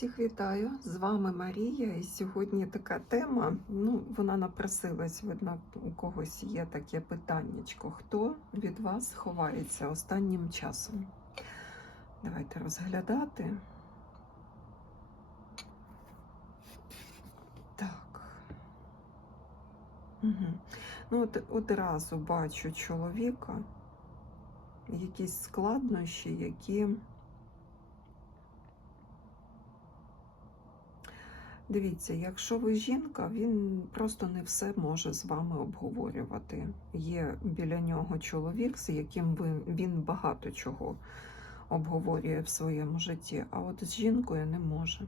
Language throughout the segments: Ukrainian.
Всіх вітаю! З вами Марія. І сьогодні така тема. Ну, вона напросилась, видно, у когось є таке питаннячко. Хто від вас ховається останнім часом? Давайте розглядати. Так. Угу. Ну, от одразу бачу чоловіка, якісь складнощі, які. Дивіться, якщо ви жінка, він просто не все може з вами обговорювати. Є біля нього чоловік, з яким він багато чого обговорює в своєму житті, а от з жінкою не може.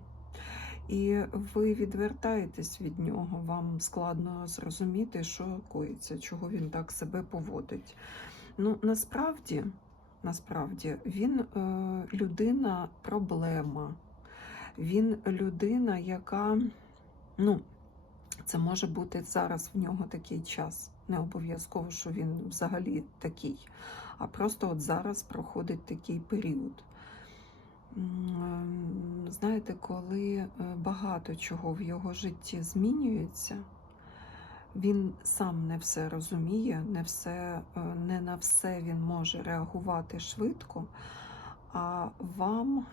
І ви відвертаєтесь від нього, вам складно зрозуміти, що коїться, чого він так себе поводить. Ну, насправді, насправді він е, людина проблема. Він людина, яка, ну, це може бути зараз в нього такий час. Не обов'язково, що він взагалі такий, а просто от зараз проходить такий період. Знаєте, коли е, багато чого в його житті змінюється, він сам не все розуміє, не, все, е, не на все він може реагувати швидко, а вам.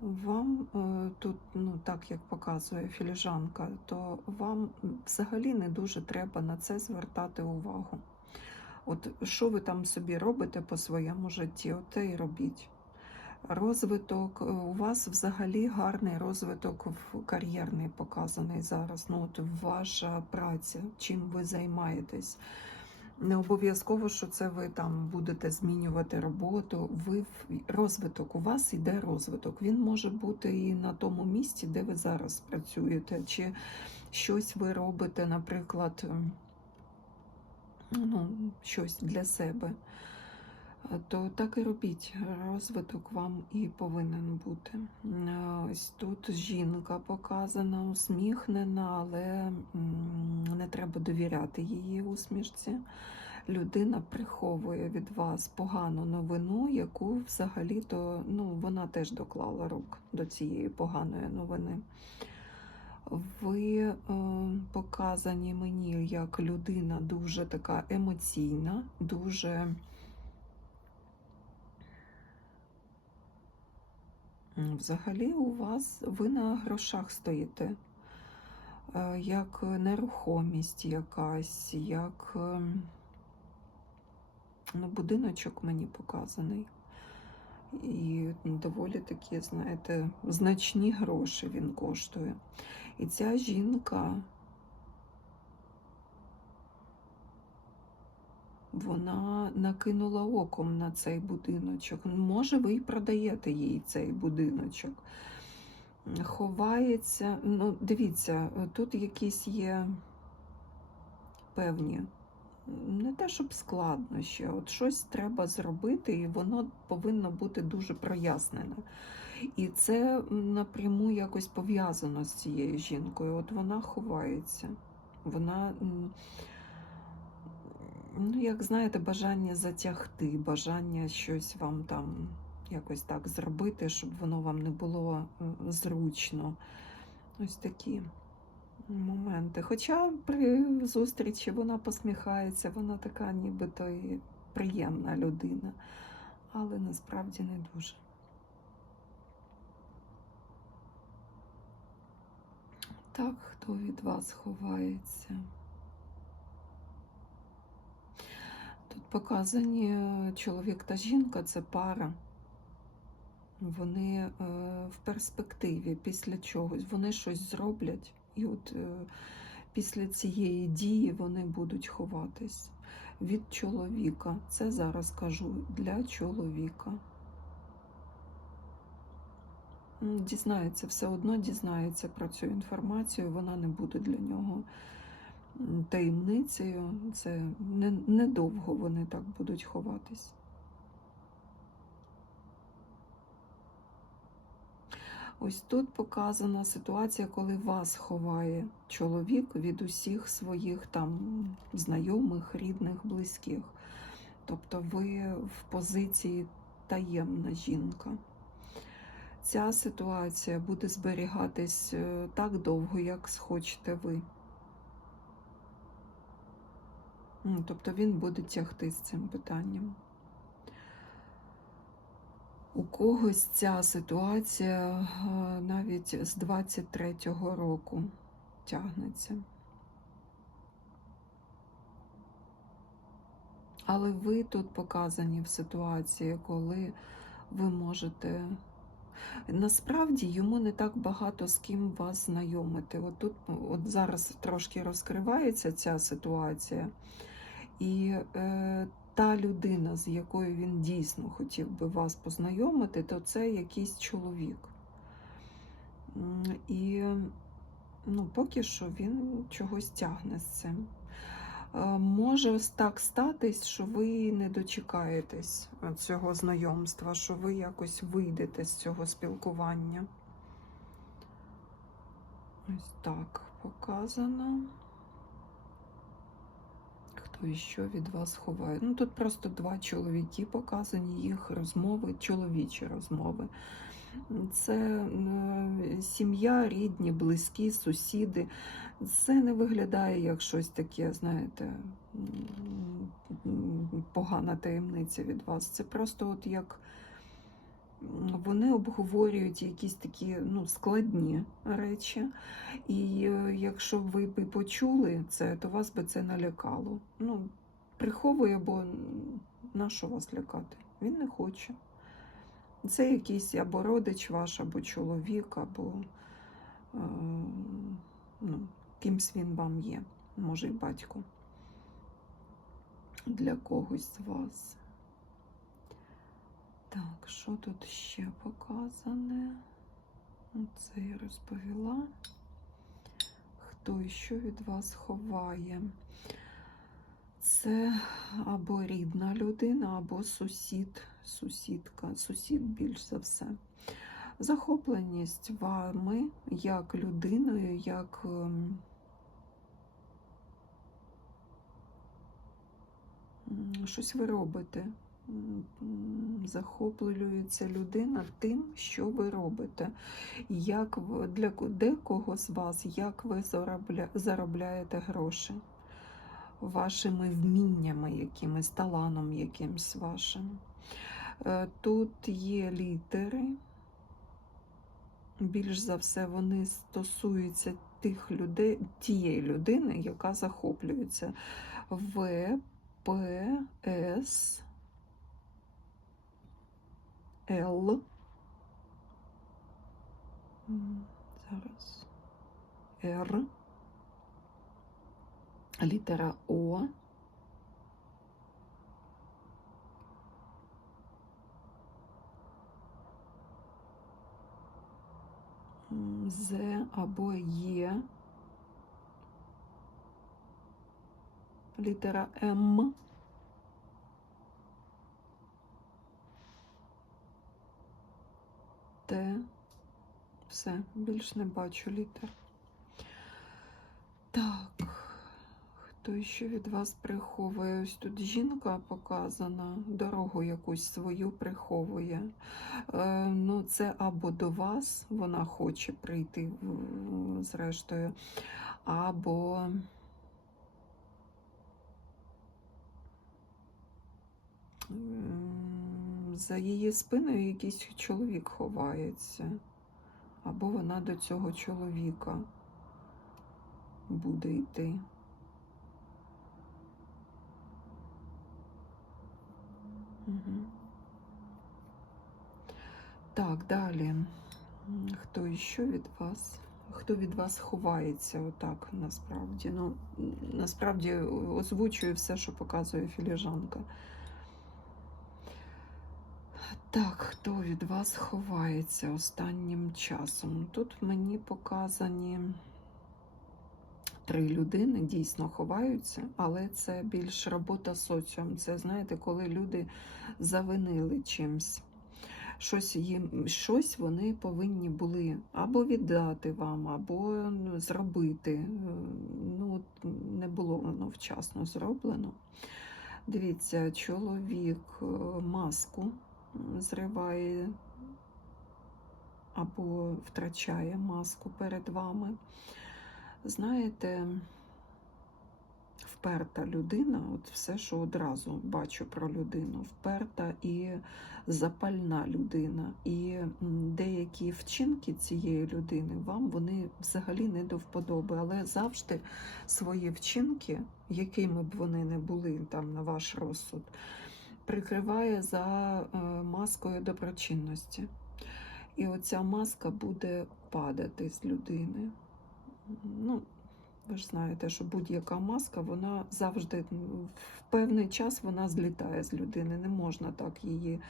Вам е, тут, ну так як показує філіжанка, то вам взагалі не дуже треба на це звертати увагу. От що ви там собі робите по своєму житті, от те й робіть. Розвиток, е, у вас взагалі гарний розвиток кар'єрний показаний зараз. Ну, от ваша праця, чим ви займаєтесь. Не обов'язково, що це ви там будете змінювати роботу. Ви в розвиток, у вас йде розвиток. Він може бути і на тому місці, де ви зараз працюєте, чи щось ви робите, наприклад, ну, щось для себе. То так і робіть. Розвиток вам і повинен бути. Ось тут жінка показана, усміхнена, але не треба довіряти її усмішці. Людина приховує від вас погану новину, яку взагалі-то ну, вона теж доклала рук до цієї поганої новини. Ви е, показані мені як людина дуже така емоційна, дуже. Взагалі у вас ви на грошах стоїте, Е, як нерухомість якась, як ем, ну, будиночок мені показаний. І доволі такі, знаєте, значні гроші він коштує. І ця жінка, вона накинула оком на цей будиночок. Може, ви й продаєте їй цей будиночок. Ховається, ну, дивіться, тут якісь є певні, не те, щоб складнощі, от щось треба зробити, і воно повинно бути дуже прояснене. І це напряму якось пов'язано з цією жінкою. От вона ховається. Вона, ну, як знаєте, бажання затягти, бажання щось вам там якось так зробити, щоб воно вам не було е, зручно. Ось такі моменти. Хоча при зустрічі вона посміхається, вона така нібито і приємна людина, але насправді не дуже. Так, хто від вас ховається? Тут показані е, чоловік та жінка це пара. Вони е, в перспективі після чогось, вони щось зроблять, і от е, після цієї дії вони будуть ховатись від чоловіка. Це зараз кажу для чоловіка. Дізнається, все одно дізнається про цю інформацію, вона не буде для нього таємницею. Це не- недовго вони так будуть ховатись. Ось тут показана ситуація, коли вас ховає чоловік від усіх своїх там знайомих, рідних, близьких. Тобто ви в позиції таємна жінка. Ця ситуація буде зберігатись е, так довго, як схочете ви. Ну, Тобто він буде тягти з цим питанням. У когось ця ситуація е, навіть з 23-го року тягнеться. Але ви тут показані в ситуації, коли ви можете. Насправді йому не так багато з ким вас знайомити. От тут от зараз трошки розкривається ця ситуація, і е, та людина, з якою він дійсно хотів би вас познайомити, то це якийсь чоловік. І ну, поки що він чогось тягне з цим. Може ось так статись, що ви не дочекаєтесь цього знайомства, що ви якось вийдете з цього спілкування. Ось так показано. Хто що від вас ховає? Ну тут просто два чоловіки показані, їх розмови, чоловічі розмови. Це е, сім'я, рідні, близькі, сусіди. Це не виглядає як щось таке, знаєте, погана таємниця від вас. Це просто от як вони обговорюють якісь такі ну, складні речі. І е, якщо б ви почули це, то вас би це налякало. Ну, приховує, бо на що вас лякати? Він не хоче. Це якийсь або родич ваш, або чоловік, або е, ну, кимсь він вам є, може й батько для когось з вас. Так, що тут ще показане? Ну, Це я розповіла. Хто і що від вас ховає? Це або рідна людина, або сусід, сусідка, сусід більш за все. Захопленість вами як людиною, як ем, щось ви робите. Захоплюється людина тим, що ви робите. Як для декого з вас, як ви заробля- заробляєте гроші вашими вміннями, якимось таланом якимсь вашим. Е, Тут є літери. Більш за все, вони стосуються тих людей, тієї людини, яка захоплюється. В, П, С, Л. Зараз. Р. Літера О. М, З або Є. Літера М. Т. Все, більш не бачу літер. Так, хто ще від вас приховує? Ось тут жінка показана, дорогу якусь свою приховує. Е, ну, це або до вас вона хоче прийти, зрештою, або. За її спиною якийсь чоловік ховається, або вона до цього чоловіка буде йти. Так, далі. Хто ще від вас? Хто від вас ховається отак насправді? Ну, насправді озвучую все, що показує філіжанка. Так, хто від вас ховається останнім часом? Тут мені показані три людини дійсно ховаються, але це більш робота соціум. Це знаєте, коли люди завинили чимсь. Щось їм, щось вони повинні були або віддати вам, або ну, зробити. Е, Ну, не було воно вчасно зроблено. Дивіться, чоловік е, маску зриває або втрачає маску перед вами. Знаєте, вперта людина, от все, що одразу бачу про людину, вперта і запальна людина. І деякі вчинки цієї людини вам вони взагалі не до вподоби, але завжди свої вчинки, якими б вони не були там на ваш розсуд, прикриває за е, маскою доброчинності. І оця маска буде падати з людини. Ну, ви ж знаєте, що будь-яка маска, вона завжди в певний час вона злітає з людини. Не можна так її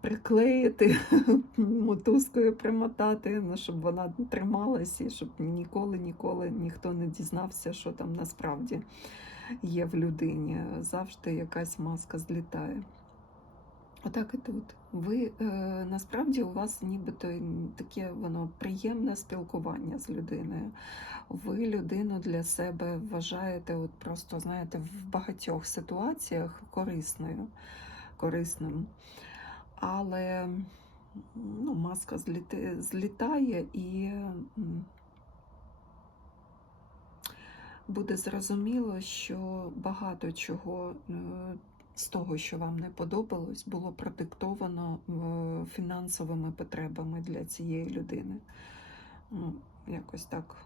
приклеїти, мотузкою примотати, ну, щоб вона трималась і щоб ніколи, ніколи ніхто не дізнався, що там насправді є в людині. Завжди якась маска злітає. Отак і тут. Ви е, насправді у вас нібито таке воно приємне спілкування з людиною. Ви людину для себе вважаєте, от просто знаєте, в багатьох ситуаціях корисною, корисним. Але ну, маска зліти, злітає і буде зрозуміло, що багато чого е, з того, що вам не подобалось, було продиктовано е, фінансовими потребами для цієї людини. Ну, якось так.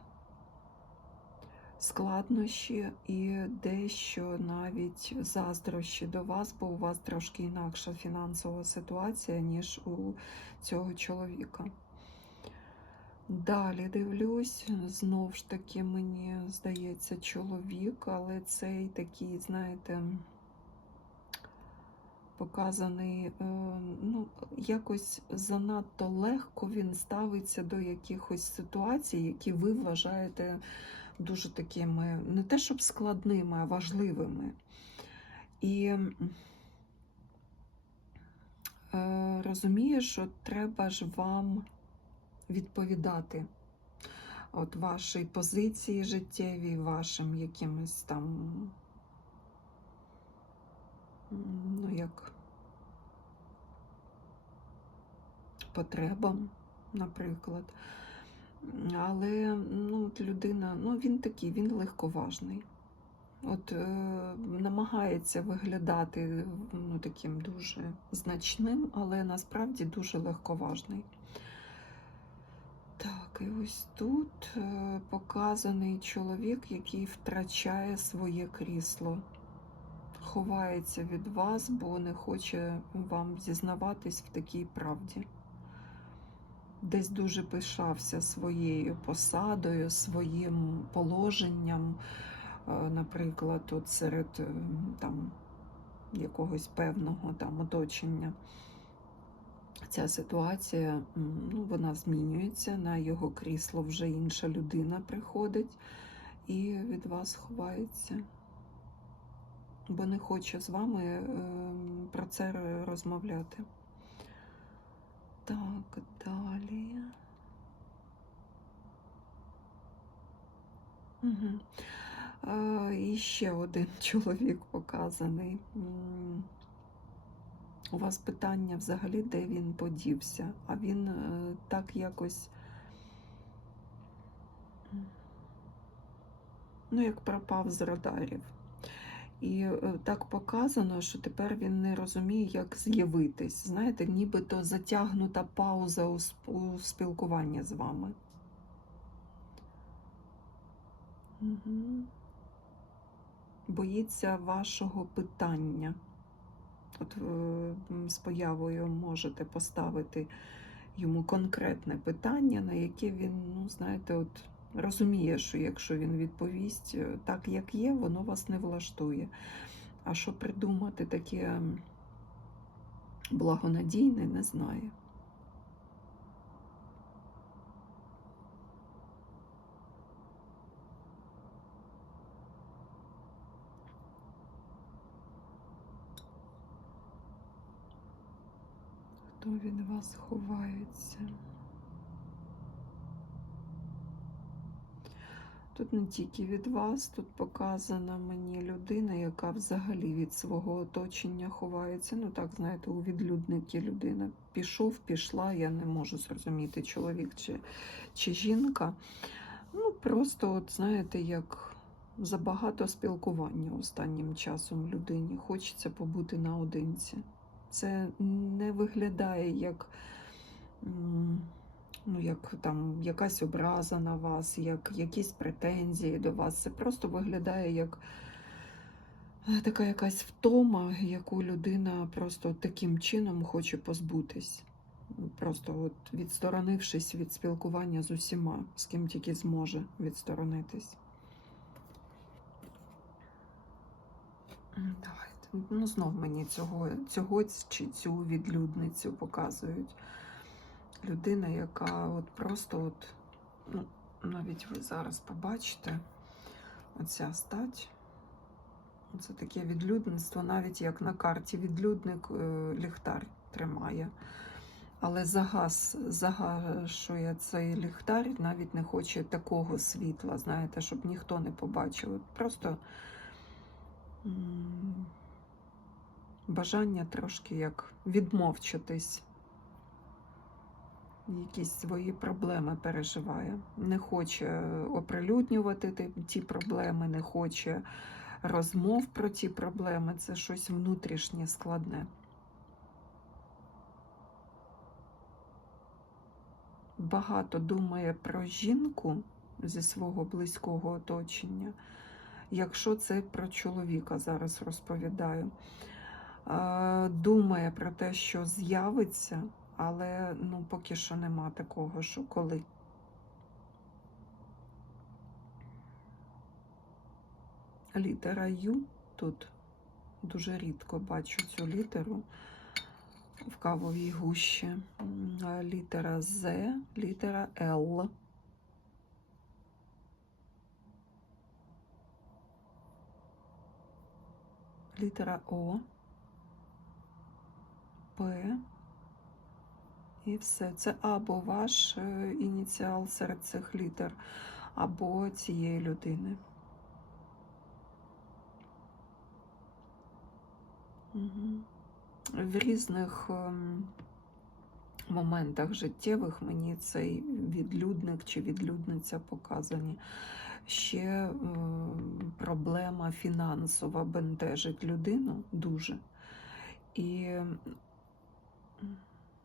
Складнощі і дещо навіть заздрощі до вас, бо у вас трошки інакша фінансова ситуація, ніж у цього чоловіка. Далі дивлюсь, знов ж таки мені здається чоловік, але цей такий, знаєте, показаний, е, ну, якось занадто легко він ставиться до якихось ситуацій, які ви вважаєте дуже такими, не те щоб складними, а важливими. І е, розуміє, що треба ж вам відповідати от вашій позиції життєвій, вашим якимось там, ну як потребам, наприклад. Але ну, от людина, ну він такий, він легковажний. От е, намагається виглядати ну, таким дуже значним, але насправді дуже легковажний. Так, і ось тут е, показаний чоловік, який втрачає своє крісло, ховається від вас, бо не хоче вам зізнаватись в такій правді. Десь дуже пишався своєю посадою, своїм положенням, е, наприклад, от серед е, там, якогось певного там оточення ця ситуація ну, вона змінюється, на його крісло вже інша людина приходить і від вас ховається, бо не хоче з вами е, про це розмовляти. Так, далі. Угу. І ще один чоловік показаний. У вас питання взагалі, де він подівся, а він е, так якось, ну, як пропав з радарів. І е, так показано, що тепер він не розуміє, як з'явитись. Знаєте, нібито затягнута пауза у, сп- у спілкуванні з вами. Угу. Боїться вашого питання. От е, з появою можете поставити йому конкретне питання, на яке він, ну, знаєте, от розуміє, що якщо він відповість е, так, як є, воно вас не влаштує. А що придумати таке благонадійне, не знає. Хто від вас ховається? Тут не тільки від вас, тут показана мені людина, яка взагалі від свого оточення ховається. Ну так, знаєте, у відлюдники людина. Пішов, пішла, я не можу зрозуміти, чоловік чи, чи жінка. Ну, просто, от знаєте, як забагато спілкування останнім часом людині. Хочеться побути наодинці. Це не виглядає як. Ну, як там якась образа на вас, як якісь претензії до вас. Це просто виглядає як е, така якась втома, яку людина просто таким чином хоче позбутись. Просто от відсторонившись від спілкування з усіма, з ким тільки зможе відсторонитись. Давайте. Ну, знов мені цього, цього чи цю відлюдницю показують людина, яка от просто от, ну, навіть ви зараз побачите оця стать. Це таке відлюдництво, навіть як на карті відлюдник е, ліхтар тримає. Але загас, загашує цей ліхтар, навіть не хоче такого світла, знаєте, щоб ніхто не побачив. Просто бажання трошки як відмовчитись якісь свої проблеми переживає. Не хоче оприлюднювати ті- проблеми, не хоче розмов про ті проблеми. Це щось внутрішнє складне. Багато думає про жінку зі свого близького оточення, якщо це про чоловіка зараз розповідаю. Думає про те, що з'явиться, але ну, поки що нема такого, що коли. Літера Ю тут дуже рідко бачу цю літеру в кавовій гущі. Літера З, літера Л. Літера О, П. І все. Це або ваш е, ініціал серед цих літер, або цієї людини. Мгм. В різних ем, моментах життєвих мені цей відлюдник чи відлюдниця показані. Ще е, проблема фінансова бентежить людину дуже. І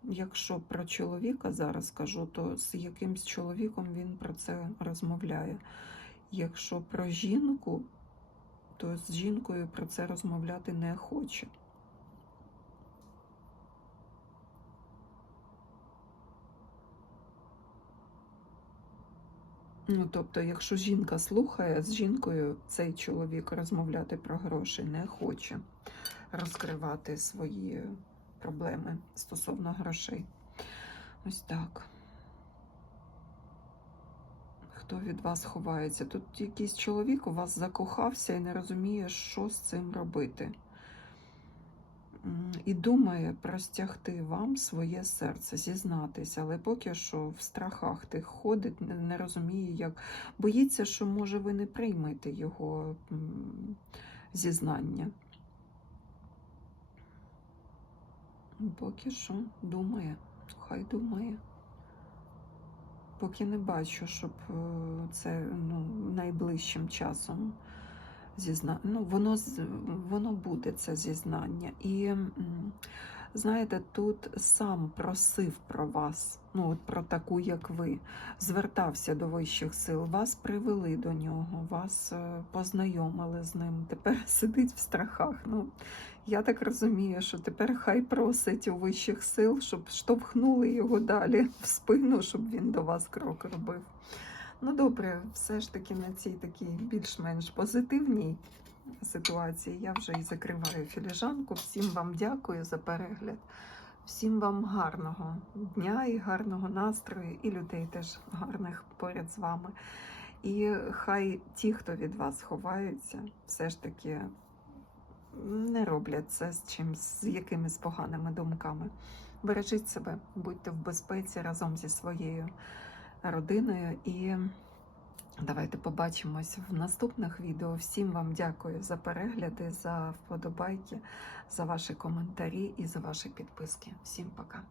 якщо про чоловіка зараз кажу, то з якимсь чоловіком він про це розмовляє. Якщо про жінку, то з жінкою про це розмовляти не хоче. Ну, тобто, якщо жінка слухає, з жінкою цей чоловік розмовляти про гроші не хоче розкривати свої проблеми стосовно грошей. Ось так. Хто від вас ховається? Тут якийсь чоловік у вас закохався і не розуміє, що з цим робити. І думає простягти вам своє серце, зізнатися, але поки що в страхах тих ходить, не, розуміє, як боїться, що може ви не приймете його зізнання. Поки що думає, хай думає. Поки не бачу, щоб е, це ну, найближчим часом зізна... ну, воно, воно буде це зізнання. І знаєте, тут сам просив про вас, ну от про таку, як ви, звертався до вищих сил, вас привели до нього, вас е, познайомили з ним. Тепер сидить в страхах. Ну, я так розумію, що тепер хай просить у вищих сил, щоб штовхнули його далі в спину, щоб він до вас крок робив. Ну добре, все ж таки на цій такій більш-менш позитивній ситуації я вже і закриваю філіжанку. Всім вам дякую за перегляд. Всім вам гарного дня і гарного настрою, і людей теж гарних поряд з вами. І хай ті, хто від вас ховаються, все ж таки не роблять це з чимсь, з якимись поганими думками. Бережіть себе, будьте в безпеці разом зі своєю родиною і Давайте побачимось в наступних відео. Всім вам дякую за перегляди, за вподобайки, за ваші коментарі і за ваші підписки. Всім пока!